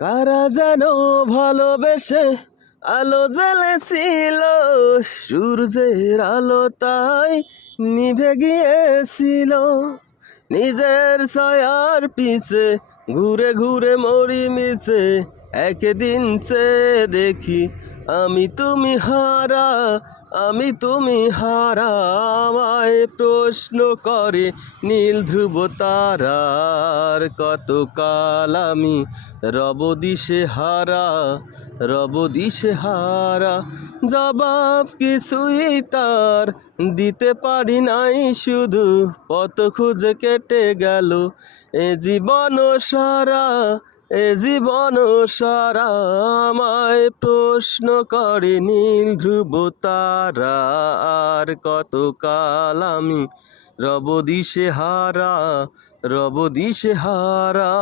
কারা যেন ভালোবেসে আলো জ্বেলেছিল, সূর্যের আলো তাই নিভে গিয়েছিল। নিজের ছায়ার পিছে ঘুরে ঘুরে মরি মিছে, একদিন চেয়ে দেখি আমি তুমি হারা, আমি তুমি হারা। আমায় প্রশ্ন করে নীল ধ্রুব তারার, কতকাল আমি রব দিশে হারা, রব দিশে হারা। জবাব কিছুই তার দিতে পারি নাই, শুধু পথ খুঁজে কেটে গেল এ জীবন সারা, এ জীবন সারা। আমায় প্রশ্ন করে নীল ধ্রুব তারা, আর কতকাল আমি রব দিশে হারা, রব দিশে হারা।